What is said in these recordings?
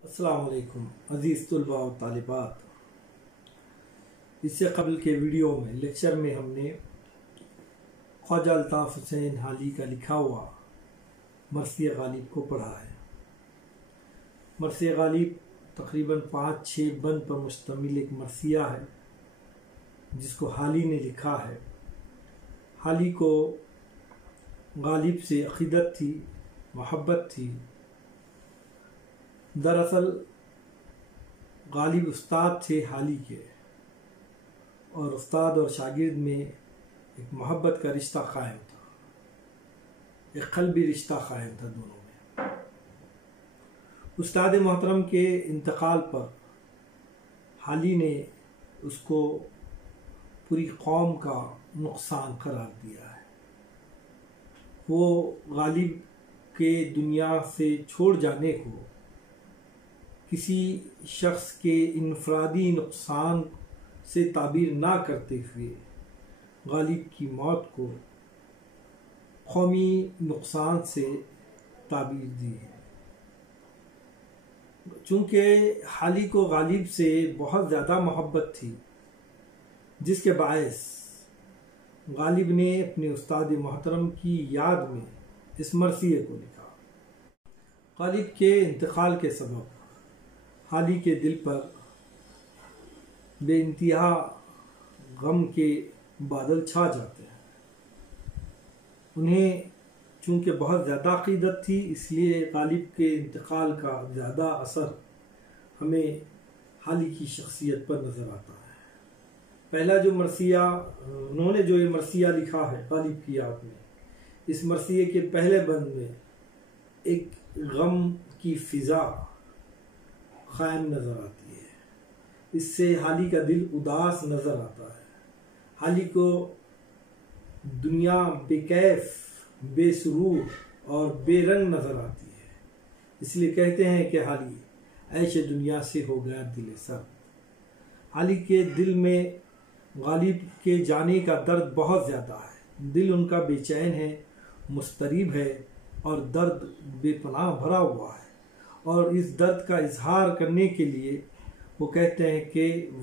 अस्सलाम वालेकुम अज़ीज़ तुलबा और तालिबात। इससे कबल के वीडियो में लेक्चर में हमने ख्वाजा अल्ताफ़ हुसैन हाली का लिखा हुआ मरसिया गालिब को पढ़ा है। मरसिया गालिब तकरीबन 5-6 बंद पर मुश्तमिल एक मरसिया है जिसको हाली ने लिखा है। हाली को गालिब से अक़ीदत थी, मोहब्बत थी। दरअसल गालिब उस्ताद थे हाली के, और उस्ताद और शागिर्द में एक मोहब्बत का रिश्ता कायम था, एक क़ल्बी रिश्ता कायम था दोनों में। उस्ताद मोहतरम के इंतकाल पर हाली ने उसको पूरी कौम का नुकसान करार दिया है। वो गालिब के दुनिया से छोड़ जाने को किसी शख्स के इनफरादी नुकसान से ताबीर ना करते हुए गालिब की मौत को कौमी नुकसान से ताबीर दी है। चूँकि हाली को गालिब से बहुत ज़्यादा मोहब्बत थी, जिसके बायस गालिब ने अपने उस्ताद मोहतरम की याद में इस मरसिये को लिखा। गालिब के इंतकाल के सबब हाली के दिल पर बेइंतहा गम के बादल छा जाते हैं। उन्हें चूँकि बहुत ज़्यादा अक़ीदत थी, इसलिए गालिब के इंतकाल का ज़्यादा असर हमें हाली की शख्सियत पर नज़र आता है। पहला जो मरसिया उन्होंने जो ये मरसिया लिखा है गालिब की याद में, इस मरसिये के पहले बंद में एक गम की फ़िज़ा कायम नज़र आती है। इससे हाली का दिल उदास नज़र आता है। हाली को दुनिया बेकैफ, बेसरूर और बेरंग नज़र आती है। इसलिए कहते हैं कि हाली ऐशे दुनिया से हो गया दिल सर्द। हाली के दिल में गालिब के जाने का दर्द बहुत ज़्यादा है। दिल उनका बेचैन है, मुस्तरीब है और दर्द बेपनाह भरा हुआ है। और इस दर्द का इजहार करने के लिए वो कहते हैं कि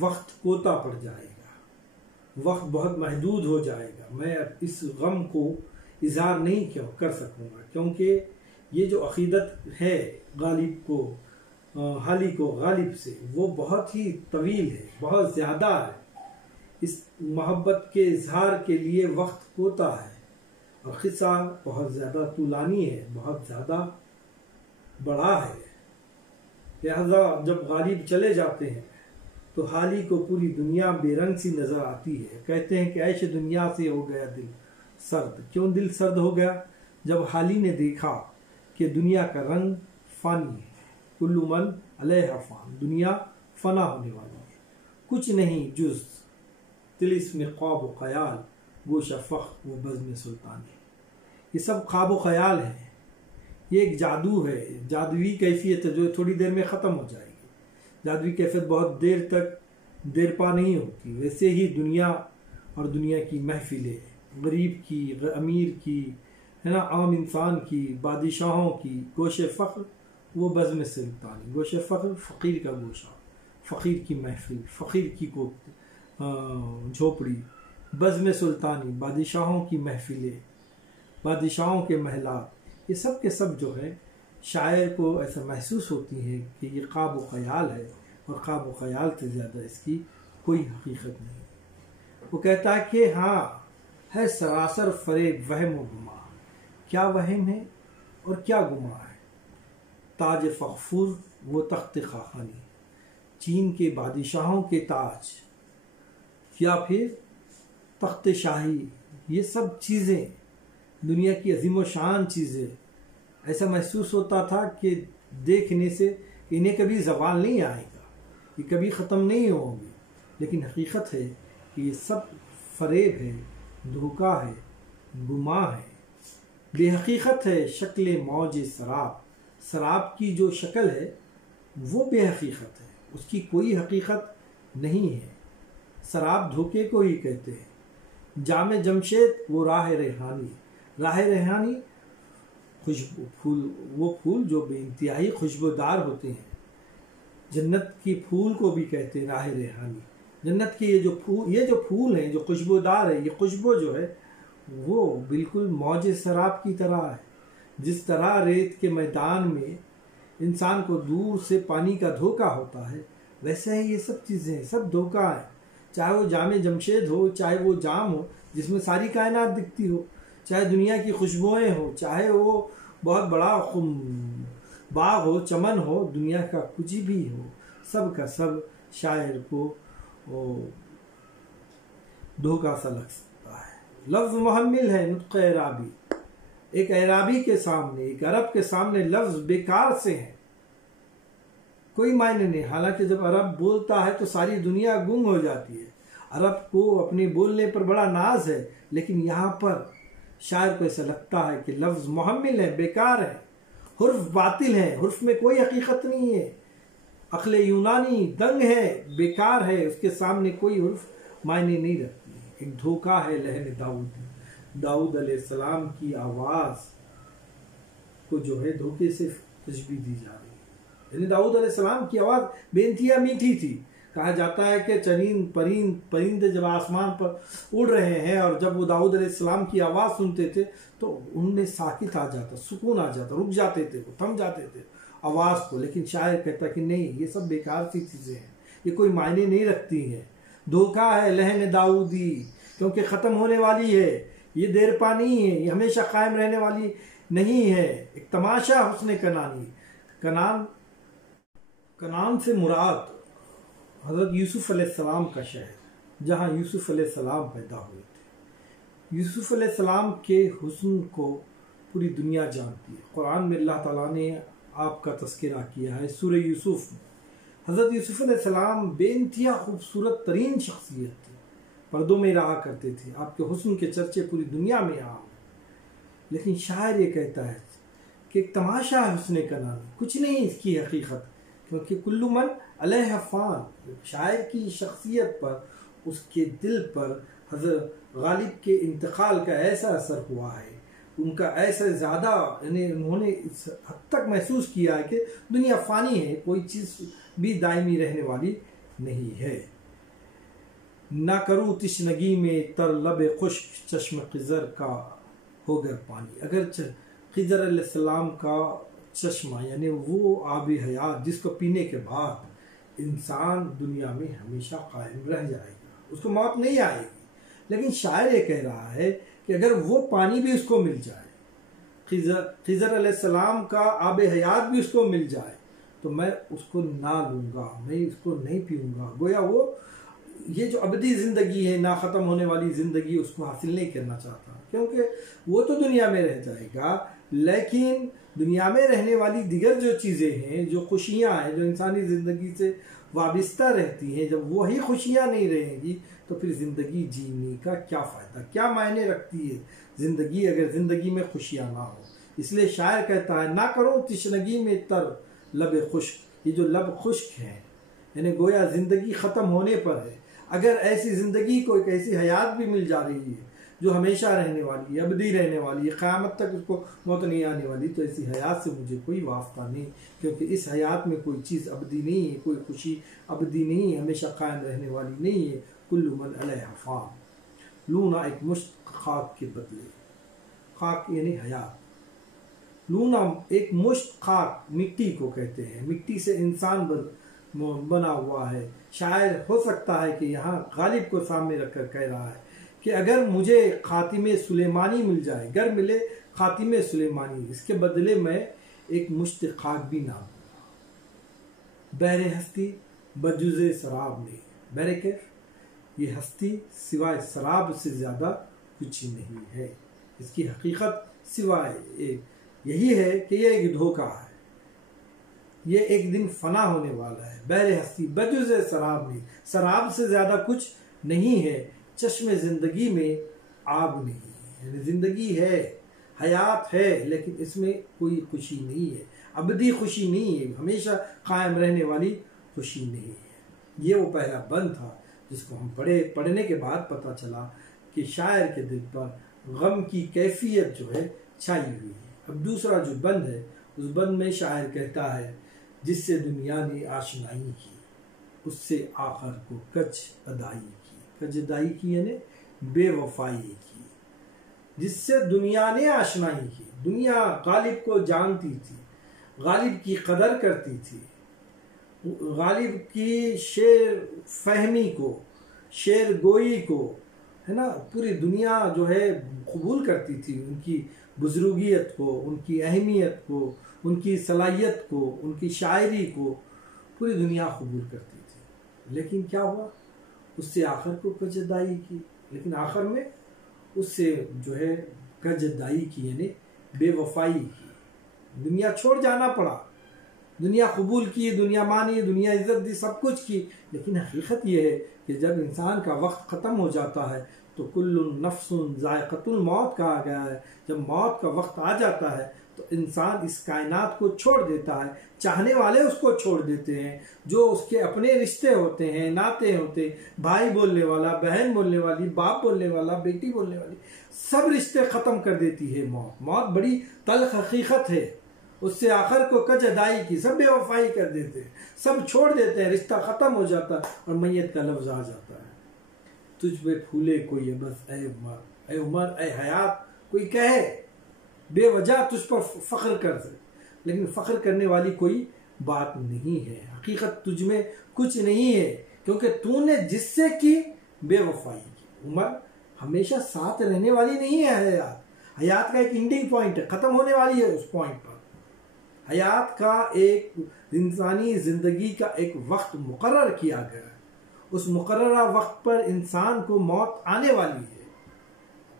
वक्त कोता पड़ जाएगा, वक्त बहुत महदूद हो जाएगा, मैं इस गम को इजहार नहीं कर सकूँगा, क्योंकि ये जो अक़ीदत है गालिब को, हाली को गालिब से, वो बहुत ही तवील है, बहुत ज़्यादा है। इस मोहब्बत के इजहार के लिए वक्त कोता है और क़िस्सा बहुत ज़्यादा तूलानी है, बहुत ज़्यादा बड़ा है। लिहाजा जब गालिब चले जाते हैं तो हाली को पूरी दुनिया बेरंग सी नज़र आती है। कहते हैं कि ऐशे दुनिया से हो गया दिल सर्द। क्यों दिल सर्द हो गया? जब हाली ने देखा कि दुनिया का रंग फ़ानी है, कुल्लु मन अलैहा फ़ान, दुनिया फ़ना होने वाली है, कुछ नहीं जुज़ तिलिस्म ख्वाब व ख़याल गोशा फ़ख्र व बज़्म सुल्तानी। ये सब ख्वाब व ख़याल है, ये एक जादू है, जादुई कैफियत है जो थोड़ी देर में ख़त्म हो जाएगी। जादुई कैफियत बहुत देर तक देर पा नहीं होती। वैसे ही दुनिया और दुनिया की महफिलें, गरीब की, अमीर की, है ना, आम इंसान की, बादशाहों की, गोशे फ़ख्र वो बज़्म सुल्तानी, गोशे फ़ख्र फ़कीर का गोशा, फ़कीर की महफिल, फ़कीर की को झोपड़ी, बज़्म सुल्तानी बादशाहों की महफिलें, बादशाहों के महलात, ये सब के सब जो है शायर को ऐसा महसूस होती है कि ये ख्वाब व ख़याल है, और ख्वाब व ख़याल से ज़्यादा इसकी कोई हकीकत नहीं। वो कहता है कि हाँ है सरासर फ़रेब वहम व गुमा। क्या वहम है और क्या गुमा है? ताज फ़ख्फूर वो तख्त खाखानी, चीन के बादशाहों के ताज या फिर तख्त शाही, ये सब चीज़ें दुनिया की अजीम शान चीज़ें, ऐसा महसूस होता था कि देखने से इन्हें कभी ज़वाल नहीं आएगा, ये कभी ख़त्म नहीं होंगी। लेकिन हकीकत है कि ये सब फ़रेब है, धोखा है, गुमा है, बेहकीकत है। शक्ल मौज शराब, शराब की जो शक्ल है वो बेहकीकत है, उसकी कोई हकीकत नहीं है। शराब धोखे को ही कहते हैं। जामे जमशेद वो राह रेहानी, राह रेहानी खुशबू फूल, वो फूल जो बेइंतहाई खुशबूदार होते हैं, जन्नत की फूल को भी कहते हैं राह रेहानी। जन्नत के ये जो फूल हैं, जो खुशबूदार है, ये खुशबू जो है वो बिल्कुल मौज शराब की तरह है। जिस तरह रेत के मैदान में इंसान को दूर से पानी का धोखा होता है, वैसे ही ये सब चीज़ें सब धोखा है। चाहे वो जामे जमशेद हो, चाहे वो जाम हो जिसमें सारी कायनात दिखती हो, चाहे दुनिया की खुशबुएं हो, चाहे वो बहुत बड़ा बाग हो, चमन हो, दुनिया का कुछ भी हो, सब का सब शायर को धोखा सा लग सकता है। लफ्ज़ मुहम्मिल है नुत्क़ एराबी। एक एराबी के सामने, एक अरब के सामने लफ्ज़ बेकार से है, कोई मायने नहीं। हालांकि जब अरब बोलता है तो सारी दुनिया गुम हो जाती है। अरब को अपने बोलने पर बड़ा नाज है, लेकिन यहाँ पर शायर को ऐसा लगता है कि लफ्ज़ मुहम्मिल है, बेकार है, हुर्फ बातिल है, हुर्फ में कोई हकीकत नहीं है, अक्ल यूनानी दंग है, बेकार है, उसके सामने कोई हुर्फ मायने नहीं रखती है। एक धोखा है लहन दाऊद अलैहिस्सलाम की आवाज़ को जो है धोखे से तशबीह दी जा रही है। यानी दाऊद अलैहिस्सलाम की आवाज़ बेइंतहा मीठी थी। कहा जाता है कि परिंदे जब आसमान पर उड़ रहे हैं और जब वो दाऊद अलैहिस्सलाम की आवाज़ सुनते थे तो उनमें साकित आ जाता, सुकून आ जाता, रुक जाते थे, वो थम जाते थे आवाज़ को। लेकिन शायर कहता कि नहीं, ये सब बेकार सी चीज़ें हैं, ये कोई मायने नहीं रखती हैं। धोखा है लहन दाऊदी, क्योंकि ख़त्म होने वाली है, ये देर पा नहीं है, ये हमेशा कायम रहने वाली नहीं है। एक तमाशा हुस्न कनानी। कनान से मुराद हज़रत यूसुफ अलैहिस्सलाम का शहर, जहाँ यूसुफ अलैहिस्सलाम पैदा हुए थे। यूसुफ अलैहिस्सलाम के हुस्न को पूरी दुनिया जानती है। कुरान में अल्लाह ताला ने आपका तज़किरा किया है सूरह यूसुफ में। हज़रत यूसुफ अलैहिस्सलाम बेइंतहा खूबसूरत तरीन शख्सियत थे, पर्दों में रहा करते थे, आपके हुस्न के चर्चे पूरी दुनिया में आम हैं। लेकिन शायर ये कहता है कि एक तमाशा है हुस्न कनानी, कुछ नहीं इसकी हकीकत, क्योंकि कुल्लु मन अलैहा फ़ान। शायर की शख्सियत पर, उसके दिल पर हज़रत गालिब के इंतकाल का ऐसा असर हुआ है, उनका ऐसा ज़्यादा, यानी उन्होंने इस हद तक महसूस किया है कि दुनिया फ़ानी है, कोई चीज़ भी दायमी रहने वाली नहीं है। ना करूँ तिश्नगी में तर लब खुश्क चश्म खिज़र का होगर पानी। अगर खिज़र अलैहिस्सलाम का चश्मा, यानी वो आब हयात जिसको पीने के बाद इंसान दुनिया में हमेशा कायम रह जाएगा, उसको मौत नहीं आएगी। लेकिन शायर ये कह रहा है कि अगर वो पानी भी उसको मिल जाए, खिज़र अलैहिस्सलाम का आब हयात भी उसको मिल जाए, तो मैं उसको ना लूँगा, मैं उसको नहीं पीऊँगा। गोया वो ये जो अबदी ज़िंदगी है, ना ख़त्म होने वाली ज़िंदगी, उसको हासिल नहीं करना चाहता, क्योंकि वो तो दुनिया में रह जाएगा, लेकिन दुनिया में रहने वाली दिगर जो चीज़ें हैं, जो खुशियाँ हैं, जो इंसानी ज़िंदगी से वाबस्ता रहती हैं, जब वही खुशियाँ नहीं रहेंगी तो फिर ज़िंदगी जीने का क्या फ़ायदा, क्या मायने रखती है ज़िंदगी अगर ज़िंदगी में खुशियाँ ना हो। इसलिए शायर कहता है, ना करो तिश्नगी में तर लब खुश्क। ये जो लब खुश्क है, यानी गोया ज़िंदगी ख़त्म होने पर है। अगर ऐसी ज़िंदगी को एक ऐसी हयात भी मिल जा रही है जो हमेशा रहने वाली है, अबदी रहने वाली है, क़यामत तक उसको मौत नहीं आने वाली, तो ऐसी हयात से मुझे कोई वास्ता नहीं, क्योंकि इस हयात में कोई चीज़ अबदी नहीं है, कोई खुशी अबदी नहीं है, हमेशा कायम रहने वाली नहीं है। कुल्लु मन अलैहा फ़ान। लूना एक मुश्त खाक के बदले, खाक यानी हयात, लूना एक मुश्त खाक, मिट्टी को कहते हैं, मिट्टी से इंसान बना हुआ है। शायर हो सकता है कि यहाँ गालिब को सामने रखकर कह रहा है कि अगर मुझे खातिमे सुलेमानी मिल जाए, अगर मिले खातिमे सुलेमानी, इसके बदले मैं एक मुश्त खाक भी ना दूंगा। बहरे हस्ती बजुज़े शराब नहीं, बहरे कैफ, ये हस्ती सिवाय शराब से ज़्यादा कुछ नहीं है। इसकी हकीकत सिवाय यही है कि यह एक धोखा है, ये एक दिन फना होने वाला है। बहरे हस्ती बजुज़े शराब नहीं, शराब से ज़्यादा कुछ नहीं है। चश्मे ज़िंदगी में आग नहीं है, यानी ज़िंदगी है, हयात है, लेकिन इसमें कोई खुशी नहीं है, अबदी खुशी नहीं है, हमेशा कायम रहने वाली खुशी नहीं है। ये वो पहला बंद था जिसको हम पढ़ने के बाद पता चला कि शायर के दिल पर गम की कैफियत जो है छाई हुई है। अब दूसरा जो बंद है, उस बंद में शायर कहता है जिससे दुनिया ने आशनाई की, उससे आखिर को कच अदाई की। कच अदाई की यानी बेवफाई की, जिससे दुनिया ने आशनाई की। दुनिया गालिब को जानती थी, गालिब की कदर करती थी, गालिब की शेर फहमी को, शेर गोई को, है ना, पूरी दुनिया जो है कबूल करती थी। उनकी बुजुर्गियत को, उनकी अहमियत को, उनकी सलाहियत को, उनकी शायरी को पूरी दुनिया कबूल करती थी। लेकिन क्या हुआ, उससे आखिर को कजदाई की। लेकिन आखिर में उससे जो है कजदाई की यानी बेवफाई की। दुनिया छोड़ जाना पड़ा। दुनिया कबूल की, दुनिया मानी, दुनिया इज्जत दी, सब कुछ की। लेकिन हकीकत यह है कि जब इंसान का वक्त ख़त्म हो जाता है तो कुल्लु नफ्सुन ज़ायक़तुल मौत कहा गया है। जब मौत का वक्त आ जाता है तो इंसान इस कायनात को छोड़ देता है। चाहने वाले उसको छोड़ देते हैं, जो उसके अपने रिश्ते होते हैं, नाते होते, भाई बोलने वाला, बहन बोलने वाली, बाप बोलने वाला, बेटी बोलने वाली, सब रिश्ते ख़त्म कर देती है मौत। मौत बड़ी तल्ख़ हकीकत है। उससे आखिर को कच अदाई की, सब बेवफाई कर देते हैं, सब छोड़ देते हैं, रिश्ता ख़त्म हो जाता है और मैयत का लफ्ज़ आ जाता है, तुझ पे फूले कोई बस ऐ उमर, ऐ उमर, ऐ हयात। कोई कहे बेवजह तुझ पर फ़ख्र कर सके, लेकिन फ़ख्र करने वाली कोई बात नहीं है। हकीकत तुझ में कुछ नहीं है, क्योंकि तूने जिससे की बेवफाई की। उमर हमेशा साथ रहने वाली नहीं है। हयात, हयात का एक एंडिंग पॉइंट है, ख़त्म होने वाली है उस पॉइंट पर। हयात का एक इंसानी ज़िंदगी का एक वक्त मुकर्रर किया गया है। उस मुकर्ररा वक्त पर इंसान को मौत आने वाली है।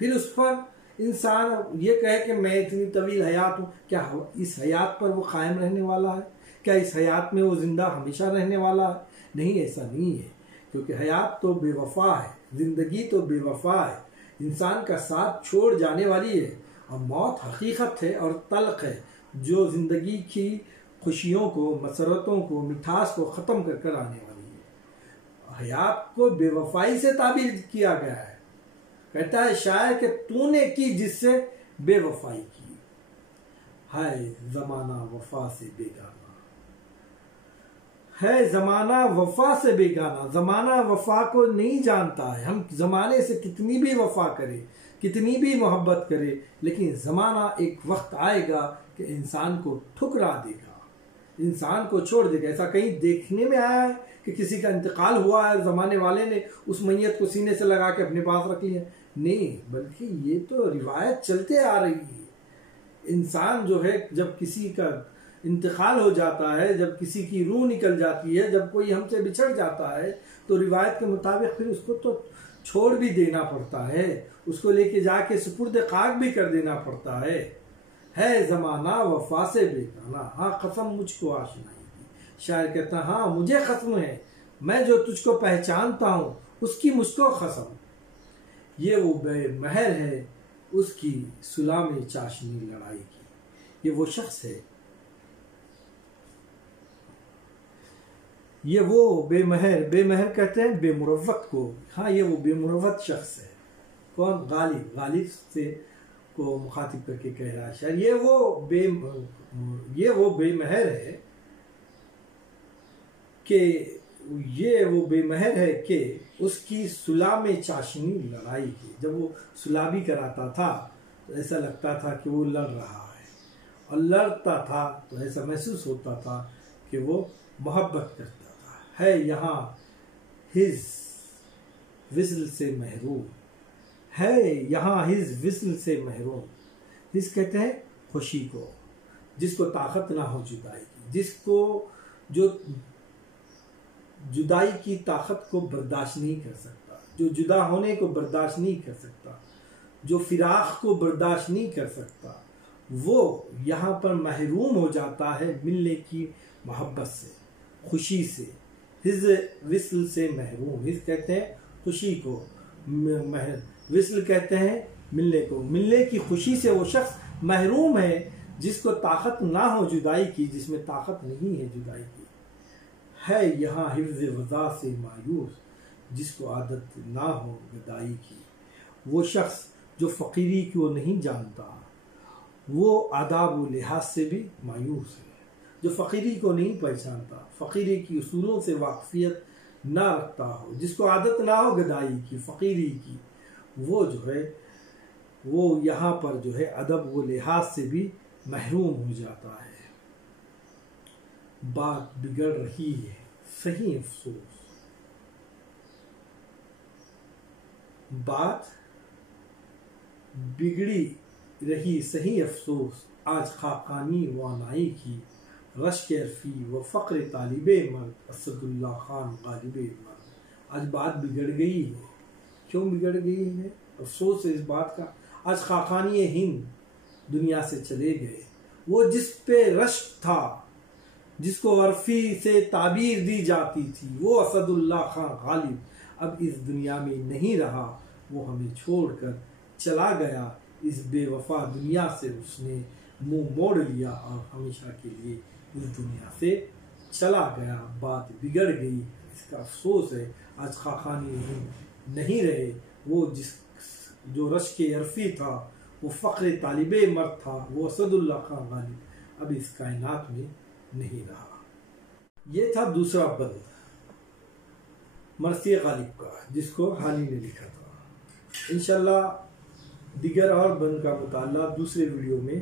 फिर उस पर इंसान ये कहे कि मैं इतनी तवील हयात हूँ, क्या इस हयात पर वो कायम रहने वाला है? क्या इस हयात में वो ज़िंदा हमेशा रहने वाला है? नहीं, ऐसा नहीं है, क्योंकि हयात तो बेवफा है, ज़िंदगी तो बेवफा है, इंसान का साथ छोड़ जाने वाली है। और मौत हकीकत है और तल्ख है, जो ज़िंदगी की खुशियों को, मसरतों को, मिठास को ख़त्म कर कर आने वाली है। हयात को बेवफाई से ताबीर किया गया है। कहता है शायर कि तूने की जिससे बेवफाई की, हाय ज़माना वफा से बेगाना, है ज़माना वफा से बेगाना। ज़माना वफा को नहीं जानता है। हम ज़माने से कितनी भी वफा करें, कितनी भी मोहब्बत करे, लेकिन ज़माना एक वक्त आएगा कि इंसान को ठुकरा देगा, इंसान को छोड़ देगा। ऐसा कहीं देखने में आया है कि किसी का इंतकाल हुआ है, ज़माने वाले ने उस मैयत को सीने से लगा के अपने पास रख लिया? नहीं, बल्कि ये तो रिवायत चलते आ रही है। इंसान जो है जब किसी का इंतकाल हो जाता है, जब किसी की रूह निकल जाती है, जब कोई हमसे बिछड़ जाता है, तो रिवायत के मुताबिक फिर उसको तो छोड़ भी देना पड़ता है, उसको लेके जाके सुपुर्द खाक भी कर देना पड़ता है ज़माना वफा से बेगाना, हाँ कसम मुझको आशनाई की। शायर कहता हाँ मुझे कसम है, मैं जो तुझको पहचानता हूँ उसकी मुझको कसम। ये वो बेमहर है उसकी सुला में चाशनी लड़ाई की। ये वो शख्स है, ये वो बेमहर, बेमहर कहते हैं बेमुरव्वत को। हाँ, ये वो बेमुरव्वत शख्स है। कौन? गालिब। गालिब से को मुखातिब करके कह रहा है शायद, ये वो बेमहर है कि ये वो बेमहर है कि उसकी सुला में चाशनी लड़ाई की। जब वो सुला भी कराता था तो ऐसा लगता था कि वो लड़ रहा है, और लड़ता था तो ऐसा महसूस होता था कि वो मोहब्बत करता था। है यहाँ हिज विस्ल से महरूम, है यहाँ हिज विस्ल से महरूम। हिज कहते हैं खुशी को, जिसको ताकत ना हो जुदाई की, जिसको जो जुदाई की ताकत को बर्दाश्त नहीं कर सकता, जो जुदा होने को बर्दाश्त नहीं कर सकता, जो फिराक को बर्दाश्त नहीं कर सकता, वो यहाँ पर महरूम हो जाता है मिलने की मोहब्बत से, खुशी से। हिज विस्ल से महरूम, हिज कहते हैं खुशी को, विस्ल कहते हैं मिलने को। मिलने की खुशी से वो शख्स महरूम है जिसको ताकत ना हो जुदाई की, जिसमें ताकत नहीं है जुदाई की। है यहाँ हिफ्ज़ वज़ा से मायूस, जिसको आदत ना हो गदाई की। वो शख्स जो फ़कीरी को नहीं जानता, वो आदाब व लिहाज से भी मायूस है। जो फ़कीरी को नहीं पहचानता, फ़कीरी की उसूलों से वाकफियत ना रखता हो, जिसको आदत ना हो गदाई की, फ़कीरी की, वो जो है वो यहाँ पर जो है अदब व लिहाज से भी महरूम हो जाता है। बात बिगड़ रही है, सही अफसोस, बात बिगड़ी रही सही अफसोस, आज खाकानी वानाई की, रश्क अरफी व फ़क्र तालिबे मर्द, असदुल्ला खान गालिबे मर्द। आज बात बिगड़ गई है। क्यों बिगड़ गई है? अफसोस है इस बात का। आज खाकानी हिंद दुनिया से चले गए। वो जिस पे रश्क था, जिसको अरफी से ताबीर दी जाती थी, वो असदुल्ला खान गालिब अब इस दुनिया में नहीं रहा। वो हमें छोड़कर चला गया। इस बेवफा दुनिया से उसने मुंह मोड़ लिया और हमेशा के लिए इस दुनिया से चला गया। बात बिगड़ गई, इसका अफसोस है। आज खाकानी नहीं रहे। वो जो रश्क अरफी था, वो फ़क्र तालिबे मर्द था, वो असदुल्ला खान गालिब अब इस कायनात में नहीं रहा। ये था दूसरा बंद मरसी गालिब का, जिसको हाली ने लिखा था। इंशाल्लाह दिगर और बंद का मुताला दूसरे वीडियो में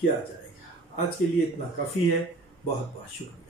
किया जाएगा। आज के लिए इतना काफ़ी है। बहुत बहुत शुक्रिया।